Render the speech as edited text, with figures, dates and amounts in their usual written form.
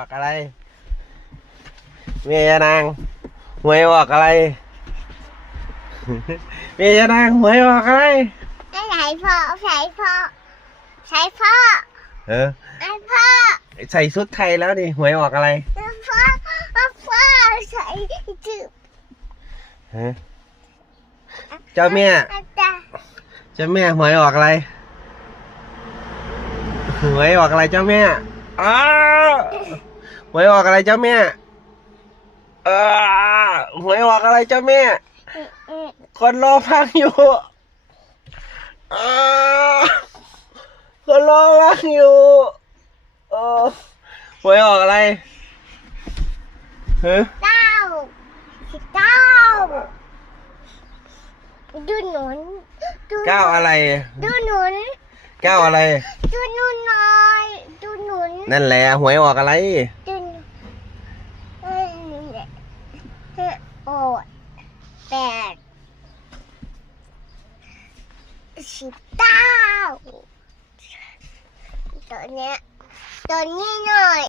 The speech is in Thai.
ออกอะไรเมียนางหวยออกอะไรเมียนางหวยออกอะไรใส่พ่อใส่พ่อใส่พ่อไอ้พ่อใส่ชุดไทยแล้วดิหวยออกอะไรพ่อพ่อใส่จืบเจ้าแม่เจ้าแม่หวยออกอะไรหวยออกอะไรเจ้าแม่หวยออกอะไรเจ้าแม่หวยออกอะไรเจ้าแม่คนรอฟังอยู่คนรอฟังอยู่หวยออกอะไรเก้าดูหนุนเก้าอะไรดูหนุนเก้าอะไรดูหนุนหน่อยดูหนุนนั่นแหละหวยออกอะไรดูโอ้8 19ตัวนี้หน่อย